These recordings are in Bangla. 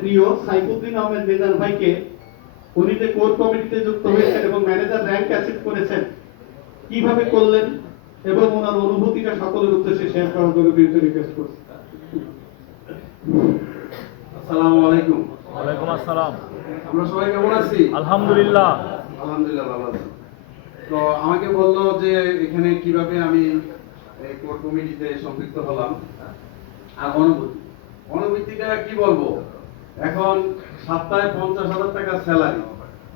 প্রিয় সাইফুদ্দিন আহমেদ মেজান ভাইকে, উনি যে কোর কমিটিতে যুক্ত হয়েছেন এবং ম্যানেজার র্যাঙ্ক অ্যাচিভ করেছেন, কিভাবে করলেন এবং ওনার অনুভূতিটা সকলের উদ্দেশ্যে শেয়ার করার জন্য বিরতি রিকোয়েস্ট করছি। আসসালামু আলাইকুম। ওয়ালাইকুম আসসালাম। আমরা সবাই কেমন আছি? আলহামদুলিল্লাহ। আলহামদুলিল্লাহ ভালো আছি। তো আমাকে বললো যে এখানে কিভাবে আমি এই কোর কমিটিতে সম্পৃক্ত হলাম আর অনুভূতিটা কি বলবো। এখন সপ্তাহে 50,000 টাকা স্যালারি,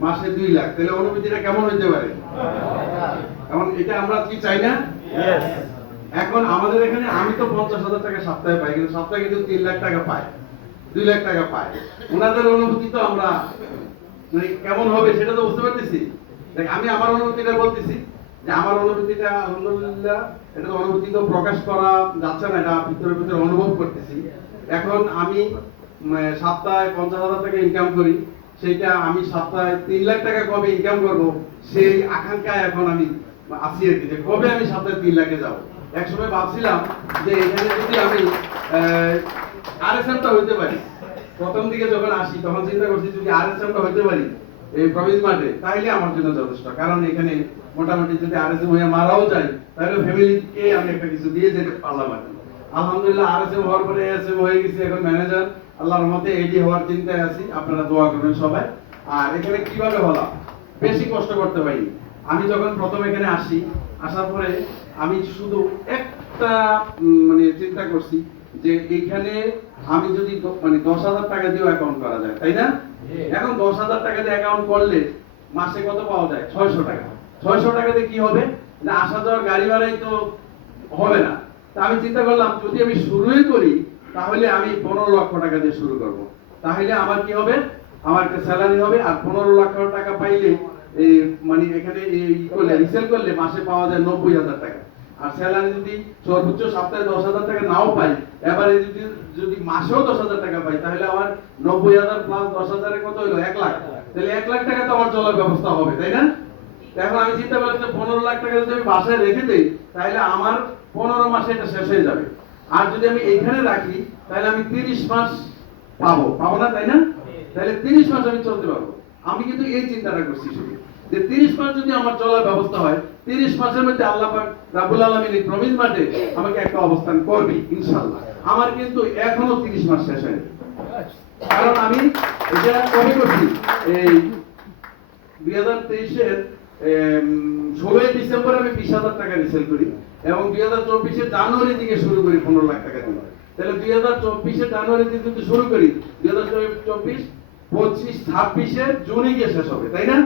মাসে 2 লাখ, তাহলে অনুভূতিটা কেমন হইতে পারে? এখন এটা আমরা কি চাই না? ইয়েস। এখন আমাদের এখানে আমি তো 50,000 টাকা সপ্তাহে পাই, কিন্তু সপ্তাহে কিন্তু 3 লাখ টাকা পাই, 2 লাখ টাকা পাই। ওনাদের অনুভূতি তো আমরা মানে কেমন হবে সেটা তো বুঝতে পারতেছি। দেখ, আমি আমার অনুভূতিটা বলতেছি যে আমার অনুভূতিটা আলহামদুলিল্লাহ, এটা তো অনুভূতি তো প্রকাশ করা যাচ্ছে না, এটা ভিতরে ভিতরে অনুভব করতেছি। এখন আমি সপ্তাহে 50,000 টাকা ইনকাম করি, সেটা আমি সপ্তাহে 3 লাখ টাকা কবে ইনকাম করব সেই আকাঙ্ক্ষায় এখন আমি আছি আর কি, যে কবে আমি সপ্তাহে 3 লাখে যাব। একসময় ভাবছিলাম যে এখানে যদি আমি আরএসএমটা হইতে পারি, প্রথম দিকে যখন আসি তখন চিন্তা করছি যদি আরএসএমটা হইতে পারি এই প্রভিন্স মাঠে, তাহলে আমার জন্য যথেষ্ট। কারণ এখানে মোটামুটি যদি আরএসএম হয়ে মারাও যায় তাহলে ফ্যামিলিকে আমি একটা কিছু দিয়ে যেতে পারলাম আর কি। আলহামদুলিল্লাহ আরএসএম হওয়ার পরে এসএম হয়ে গেছি, এখন ম্যানেজার, আল্লাহর রহমতে এডি হওয়ার চিন্তায় আছি। আপনারা দোয়া করবেন সবাই। আর এখানে কিভাবে হলাম, বেশি কষ্ট করতে পারিনি। আমি যখন প্রথম এখানে আসি, আসার পরে আমি শুধু একটা মানে চিন্তা করছি যে এখানে আমি যদি মানে 10,000 টাকা দিয়ে অ্যাকাউন্ট করা যায়, তাই না? এখন 10,000 টাকা দিয়ে অ্যাকাউন্ট করলে মাসে কত পাওয়া যায়? 600 টাকা। 600 টাকাতে কি হবে না, আসা যাওয়ার গাড়ি ভাড়াই তো হবে না। তা আমি চিন্তা করলাম যদি আমি শুরুই করি তাহলে আমি 15 লক্ষ টাকা দিয়ে শুরু করব। তাহলে আমার কি হবে, আমার একটা স্যালারি হবে, আর 15 লক্ষ টাকা পাইলে এই মানে এখানে এই করলে রিসেল করলে মাসে পাওয়া যায় 90,000 টাকা। আর স্যালারি যদি সর্বোচ্চ সপ্তাহে 10,000 টাকা নাও পাই, এবারে যদি মাসেও 10,000 টাকা পাই, তাহলে আমার 90,000 প্লাস 10,000 কত হলো? 1 লাখ। তাহলে 1 লাখ টাকা তো আমার চলার ব্যবস্থা হবে, তাই না? এখন আমি চিন্তা করলাম যে 15 লাখ টাকা যদি আমি বাসায় রেখে দেই তাহলে আমার 15 মাসে এটা শেষ হয়ে যাবে। আর যদি আমি এখানে রাখি তাহলে আমি 30 মাস পাবো না, তাই না? তাহলে 30 মাস আমি চলতে পারবো। আমি কিন্তু এই চিন্তাটা করছি শুধু যে 30 মাস যদি আমার চলার ব্যবস্থা হয়, 30 মাসের মধ্যে আল্লাহ পাক রাব্বুল আলামিন এই প্রভিন্স মাঠে আমাকে একটা অবস্থান করবে ইনশাআল্লাহ। আমার কিন্তু এখনো 30 মাস শেষ হয়নি, কারণ আমি এটা কবে করছি, এই 2023 এর 16 ডিসেম্বর আমি 20,000 টাকা রিসেল করি এবং 2024 জানুয়ারি থেকে শুরু করি 15 লাখ টাকা দিয়ে। তাহলে 2024 জানুয়ারি থেকে যদি শুরু করি, 2024, 25, 26 জুনে গিয়ে শেষ হবে, তাই না?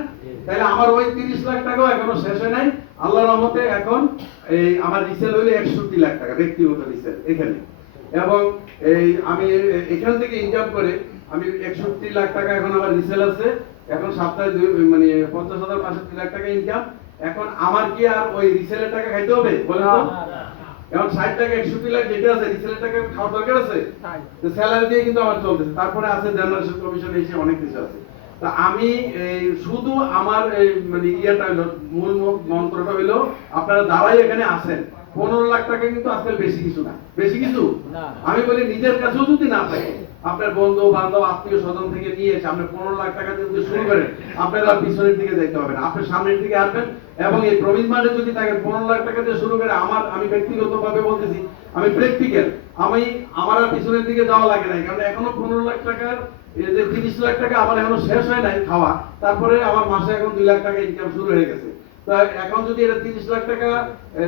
তাহলে আমার ওই 30 লাখ টাকাও এখনো শেষ হয় নাই। আল্লাহর রহমতে এখন এই আমার রিসেল হইলে 61 লাখ টাকা ব্যক্তিগত রিসেল এখানে, এবং এই আমি এখান থেকে ইনকাম করে আমি 61 লাখ টাকা এখন আমার রিসেল আছে। এখন সপ্তাহে মানে 50,000 মাসে 2 লাখ টাকা ইনকাম। এখন আমার কি আর ওই রিসেলের টাকা খাইতে হবে বলেন তো? এখন 60 টাকা 61 লাখ যেটা আছে রিসেলের টাকা খাওয়ার দরকার আছে? তো স্যালারি দিয়ে কিন্তু আমার চলতেছে। তারপরে আছে জেনারেশন কমিশন, এসে অনেক কিছু আছে। তা আমি শুধু আমার মানে ইয়েটা হলো, মূল মন্ত্রটা হলো আপনারা যারাই এখানে আছেন, 15 লাখ টাকা কিন্তু আজকাল বেশি কিছু না। বেশি কিছু আমি বলি নিজের কাছেও যদি না থাকে, আপনার বন্ধু বান্ধব আত্মীয় স্বজন থেকে নিয়ে এসে আপনি 15 লাখ টাকা দিয়ে যদি শুরু করেন, আপনারা পিছনের দিকে যাইতে হবে না, আপনি সামনের দিকে আসবেন। এবং এই প্রভিন্স মাঠে যদি থাকেন 15 লাখ টাকা দিয়ে শুরু করে, আমি ব্যক্তিগতভাবে বলতেছি, আমি প্র্যাকটিক্যাল, আমার আর পিছনের দিকে যাওয়া লাগে না। কারণ এখনো 15 লাখ টাকার এই যে 30 লাখ টাকা আমার এখনো শেষ হয় নাই খাওয়া, তারপরে আমার মাসে এখন 2 লাখ টাকা ইনকাম শুরু হয়ে গেছে। তো এখন যদি এটা 30 লাখ টাকা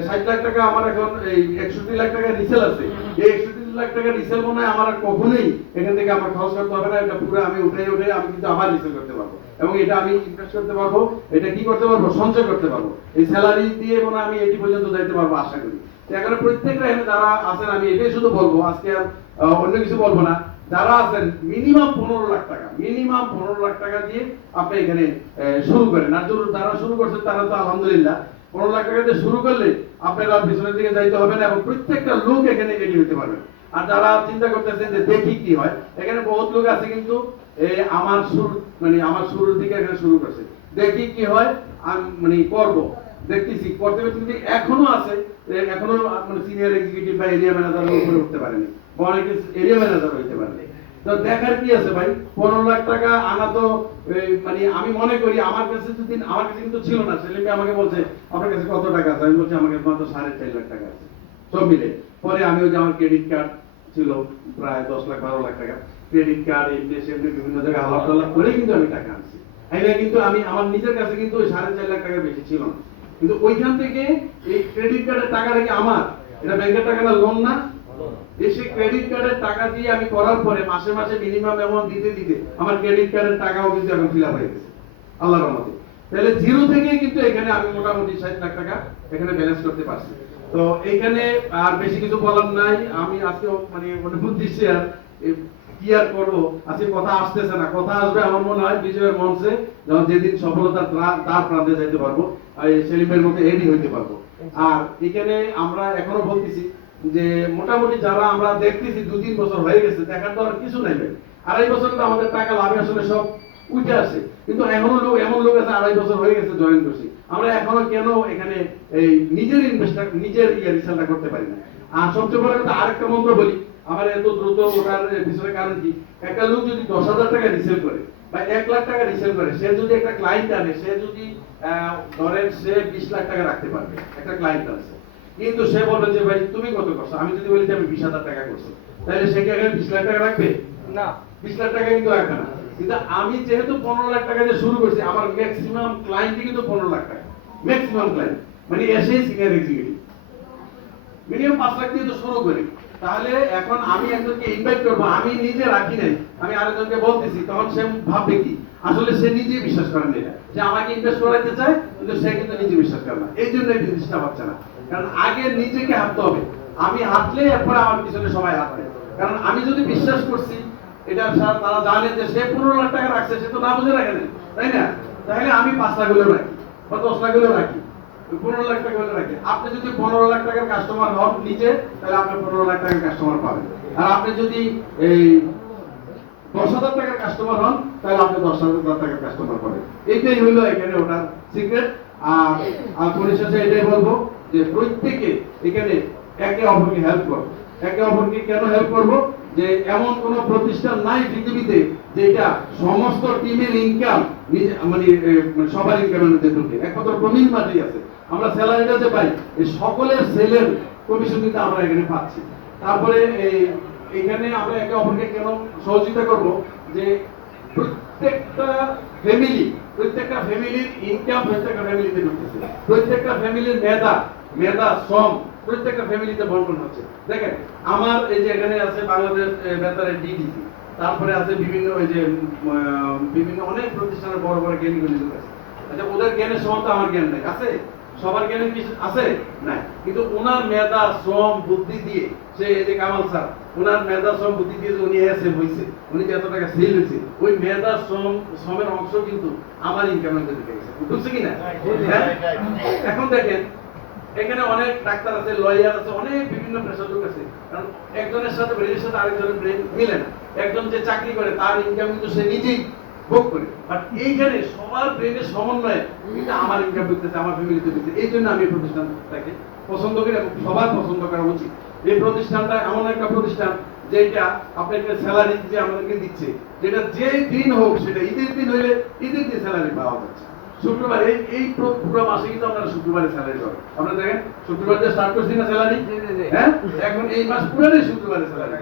60 লাখ টাকা আমার এখন এই 61 লাখ টাকা রিসেল আছে, এই 61 লাখ টাকা রিসেল মনে হয় আমার আর কখনোই এখান থেকে আমার খরচ করতে হবে না। এটা পুরো আমি উঠে আমি কিন্তু আবার রিসেল করতে পারবো, এবং এটা আমি ইনভেস্ট করতে পারবো, এটা কি করতে পারবো, সঞ্চয় করতে পারবো। এই স্যালারি দিয়ে মনে আমি এটি পর্যন্ত যাইতে পারবো আশা করি। এখানে প্রত্যেকটা এখানে যারা আছেন, আমি এটাই শুধু বলবো, আজকে আর অন্য কিছু বলবো না, যারা আছেন মিনিমাম 15 লাখ টাকা দিয়ে আপনি এখানে শুরু করেন। আর যারা শুরু করছেন তারা তো আলহামদুলিল্লাহ, 15 লাখ টাকা দিয়ে শুরু করলে আপনারা পিছনের দিকে যাইতে হবে না, এবং প্রত্যেকটা লোক এখানে রেডি হতে পারবেন। আর যারা চিন্তা করতেছেন যে দেখি কি হয়, এখানে বহুত লোক আছে কিন্তু আমার শুরুর দিকে এখানে শুরু করছে, দেখি কি হয়, আমি মানে করবো, দেখতেছি করতে করতে এখনো আছে, এখনো মানে সিনিয়র এক্সিকিউটিভ বা এরিয়া ম্যানেজারের উপরে উঠতে পারেনি, বা অনেকে এরিয়া ম্যানেজার হইতে পারেনি। তো দেখার কি আছে ভাই, 15 লাখ টাকা আনা তো মানে আমি মনে করি আমার কাছে যদি, আমার কাছে কিন্তু ছিল না, সেলিম ভাই আমাকে বলছে আপনার কাছে কত টাকা আছে, আমি বলছি আমার কাছে মাত্র 4.5 লাখ টাকা আছে সব মিলে। পরে আমি ওই যে আমার ক্রেডিট কার্ড ছিল প্রায় 10 লাখ 12 লাখ টাকা, ক্রেডিট কার্ড এমনি সেমনি বিভিন্ন জায়গায় আলাপ টালাপ করে কিন্তু আমি টাকা আনছি। এইটা কিন্তু আমি আমার নিজের কাছে কিন্তু ওই 4.5 লাখ টাকা বেশি ছিল না, কিন্তু ওইখান থেকে এই ক্রেডিট কার্ডের টাকাটা কি আমার, এটা ব্যাংকের টাকা না, লোন না, এসে ক্রেডিট কার্ডের টাকা দিয়ে আমি করার পরে মাসে মাসে মিনিমাম অ্যামাউন্ট দিতে দিতে আমার ক্রেডিট কার্ডের টাকাও কিন্তু এখন ফিল আপ হয়ে গেছে আল্লাহর রহমতে। তাহলে জিরো থেকে কিন্তু এখানে আমি মোটামুটি 60 লাখ টাকা এখানে ব্যালেন্স করতে পারছি। তো এখানে আর বেশি কিছু বলার নাই, আমি আজকে মানে বুদ্ধি শেয়ার কি আর করবো, আজকে কথা আসতেছে না, কথা আসবে আমার মনে হয় বিজয়ের মঞ্চে, যখন যেদিন সফলতার তার প্রান্তে যাইতে পারবো, আর সেলিমের মতো এডি হইতে পারবো। আর এখানে আমরা এখনো বলতেছি যে মোটামুটি যারা আমরা দেখতেছি 2-3 বছর হয়ে গেছে, দেখার তো আর কিছু নাই ভাই। 2.5 বছর তো আমাদের টাকা লাভে আসলে সব উঠে আসে, কিন্তু এখনো লোক, এমন লোক আছে 2.5 বছর হয়ে গেছে জয়েন করছি, আমরা এখনো কেন এখানে এই নিজের ইনভেস্টটা, নিজের রিসার্চটা করতে পারি না। আর সবচেয়ে বড় কথা আরেকটা মন্ত্র বলি, আমার এত দ্রুত ওঠার পিছনে কারণ কি, একটা লোক যদি 10,000 টাকা রিসেল করে বা 1 লাখ টাকা রিসেল করে, সে যদি একটা ক্লায়েন্ট আনে, সে যদি ধরেন সে 20 লাখ টাকা রাখতে পারবে, একটা ক্লায়েন্ট আছে, কিন্তু সে বলবে যে ভাই তুমি কত করছো, আমি যদি বলি যে আমি 20,000 টাকা করছি, তাহলে সে কি এখানে 20 লাখ টাকা রাখবে না, 20 লাখ টাকা কিন্তু রাখবে না। কিন্তু আমি যেহেতু 15 লাখ টাকা দিয়ে শুরু করছি, আমার ম্যাক্সিমাম ক্লায়েন্টই কিন্তু 15 লাখ টাকা, ম্যাক্সিমাম ক্লায়েন্ট মানে এসেই সিনিয়র এক্সিকিউটিভ, মিনিমাম 5 লাখ দিয়ে তো শুরু করি। তাহলে এখন আমি একজনকে ইনভাইট করবো, আমি নিজে রাখি নাই, আমি আরেকজনকে বলতেছি, তখন সে ভাববে কি, আসলে সে নিজেই বিশ্বাস করেন না যে আমাকে ইনভেস্ট করাইতে চায়, কিন্তু সে কিন্তু নিজে বিশ্বাস করে না, এই জন্য এই জিনিসটা হচ্ছে না। কারণ আগে নিজেকে হাঁটতে হবে, আমি হাঁটলে এরপরে আমার পিছনে সবাই হাঁটবে। কারণ আমি যদি বিশ্বাস করছি, এটা তারা জানে যে সে 15 লাখ টাকা রাখছে, সে তো না বুঝে রাখে না, তাই না? তাহলে আমি 5 লাখ হলেও রাখি বা 10 লাখ হলেও রাখি, 15 লাখ টাকা হলে রাখি। আপনি যদি 15 লাখ টাকার কাস্টমার হন নিজে, তাহলে আপনি 15 লাখ টাকার কাস্টমার পাবেন। আর আপনি যদি এই 10,000 টাকার কাস্টমার হন, তাহলে আপনি 10,000 টাকার কাস্টমার পাবেন। এইটাই হলো এখানে ওটার সিক্রেট। আর পরিশেষে এটাই বলবো যে প্রত্যেকে এখানে একে অপরকে হেল্প করো। একে অপরকে কেন হেল্প করবো, যে এমন কোন প্রতিষ্ঠান নাই পৃথিবীতে যেটা সমস্ত টিমের ইনকাম মানে সবার ইনকামের মধ্যে ঢুকে, একমাত্র প্রবীণ মাঠেই আছে। আমরা স্যালারিটা যে পাই, এই সকলের সেলের কমিশন কিন্তু আমরা এখানে পাচ্ছি। তারপরে এখানে আমরা একে অপরকে কেন সহযোগিতা করব, যে প্রত্যেকটা ফ্যামিলির ইনকাম প্রত্যেকটা ফ্যামিলিতে ঢুকতেছে, প্রত্যেকটা ফ্যামিলির মেধা শ্রম প্রত্যেকটা ফ্যামিলিতে বন্টন হচ্ছে। দেখেন আমার এই যে এখানে আছে বাংলাদেশ বেতারের ডিডিসি, তারপরে আছে বিভিন্ন ওই যে বিভিন্ন অনেক প্রতিষ্ঠানের বড় বড় জ্ঞানীগুলি আছে। আচ্ছা, ওদের জ্ঞানের সমান তো আমার জ্ঞান নাই, আছে? সবার জ্ঞানের কিছু আছে নাই, কিন্তু ওনার মেধা শ্রম বুদ্ধি দিয়ে, সে এই যে কামাল স্যার, ওনার মেধা শ্রম বুদ্ধি দিয়ে যে উনি এসে হয়েছে, উনি যে এত টাকা সেল হয়েছে, ওই মেধা শ্রমের অংশ কিন্তু আমার ইনকামের মধ্যে ঢুকে গেছে, বুঝছে কিনা? এখন দেখেন এখানে অনেক ডাক্তার আছে, লয়ার আছে, অনেক বিভিন্ন পেশার লোক আছে, কারণ একজনের সাথে ব্রেনের সাথে আরেকজনের ব্রেন মিলে না। একজন যে চাকরি করে তার ইনকাম কিন্তু সে নিজেই ভোগ করে, বাট এইখানে সবার ব্রেনের সমন্বয়ে কিন্তু আমার ইনকাম করতেছে, আমার ফ্যামিলিতে করতেছে। এই জন্য আমি এই প্রতিষ্ঠানটাকে পছন্দ করি এবং সবার পছন্দ করা উচিত। এই প্রতিষ্ঠানটা এমন একটা প্রতিষ্ঠান যেটা আপনাকে স্যালারি যে আমাদেরকে দিচ্ছে, যেটা যে দিন হোক, সেটা ঈদের দিন হইলে ঈদের দিন স্যালারি পাওয়া যাচ্ছে। শুক্রবার এই পুরো মাসে কিন্তু আপনারা শুক্রবারে স্যালারি পাবেন। আপনারা দেখেন শুক্রবার যে স্টার্ট করছি না স্যালারি, হ্যাঁ, এখন এই মাস পুরোটাই শুক্রবারে স্যালারি।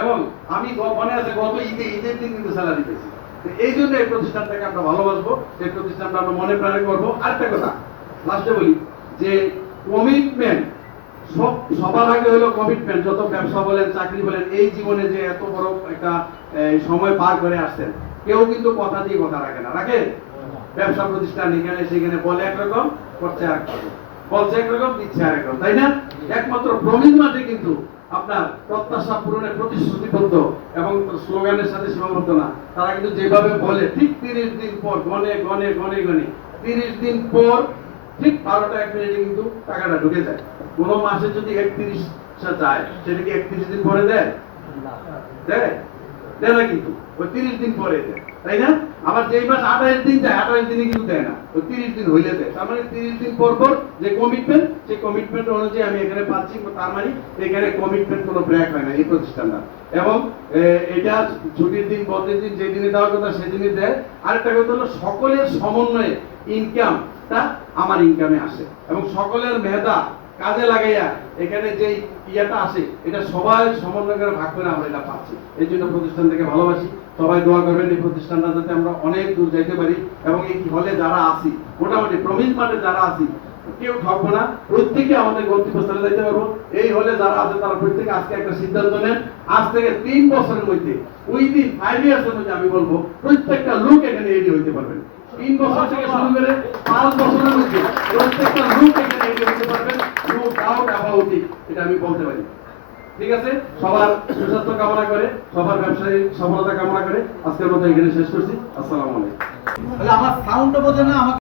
এবং আমি মনে আছে গত ঈদের দিন কিন্তু স্যালারি পেয়েছি। এই জন্য এই প্রতিষ্ঠানটাকে আমরা ভালোবাসবো, এই প্রতিষ্ঠানটা আমরা মনে প্রাণে করবো। আরেকটা কথা লাস্টে বলি, যে কমিটমেন্ট সবার আগে হলো কমিটমেন্ট। যত ব্যবসা বলেন, চাকরি বলেন, এই জীবনে যে এত বড় একটা সময় পার করে আসছেন, কেউ কিন্তু কথা দিয়ে কথা রাখে না, রাখে? ব্যবসা প্রতিষ্ঠান এখানে সেখানে বলে একরকম, করছে আরেক রকম, বলছে একরকম, দিচ্ছে আরেক রকম, তাই না? একমাত্র প্রবীণ মাঠে কিন্তু আপনার প্রত্যাশা পূরণের প্রতিশ্রুতিবদ্ধ এবং স্লোগানের সাথে সীমাবদ্ধ না। তারা কিন্তু যেভাবে বলে ঠিক 30 দিন পর গনে 30 দিন পর ঠিক 12টা 1 মিনিটে কিন্তু টাকাটা ঢুকে যায়। কোন মাসে যদি 31 যায়, সেটা কি 31 দিন পরে দেয়? দেয় না কিন্তু ওই 30 দিন পরে দেয়, তাই না? আবার যেই মাস 28 দিন যায় 28 দিনে কিন্তু দেয় না, ওই 30 দিন হইলে দেয়। তার মানে 30 দিন পর পর যে কমিটমেন্ট, সেই কমিটমেন্ট অনুযায়ী আমি এখানে পাচ্ছি, তার মানে এখানে কমিটমেন্ট কোনো ব্রেক হয় না এই প্রতিষ্ঠানটা। এবং এটা ছুটির দিন বন্ধের দিন যে দিনে দেওয়ার কথা সেদিনই দেয়। আরেকটা কথা হলো সকলের সমন্বয়ে ইনকামটা আমার ইনকামে আসে এবং সকলের মেধা কাজে লাগাইয়া এখানে যে ইয়াটা আসে এটা সবাই সমন্বয় করে ভাগ করে আমরা এটা পাচ্ছি। এই জন্য প্রতিষ্ঠান থেকে ভালোবাসি। সবাই দোয়া করবেন এই প্রতিষ্ঠানটা যাতে আমরা অনেক দূর যাইতে পারি এবং এই হলে যারা আছি মোটামুটি প্রমিস মাঠে যারা আছি কেউ ঠকবো না, প্রত্যেকে আমাদের গন্তব্যস্থলে যাইতে পারবো। এই হলে যারা আছে তারা প্রত্যেকে আজকে একটা সিদ্ধান্ত নেন, আজ থেকে 3 বছরের মধ্যে উইদিন 5 ইয়ার্সের মধ্যে আমি বলবো প্রত্যেকটা লোক এখানে এডি হইতে পারবেন। 3 বছর থেকে শুরু করে 5 বছরের মধ্যে প্রত্যেকটা লোক এখানে এডি হইতে পারবেন, নো ডাউট অ্যাবাউট ইট, এটা আমি বলতে পারি। ঠিক আছে, সবার সুস্বাস্থ্য কামনা করে, সবার ব্যবসায়িক সফলতা কামনা করে আজকের মতো এখানে শেষ করছি। আসসালামু আলাইকুম। তাহলে আমার সাউন্ডটা বোঝে না, আমাকে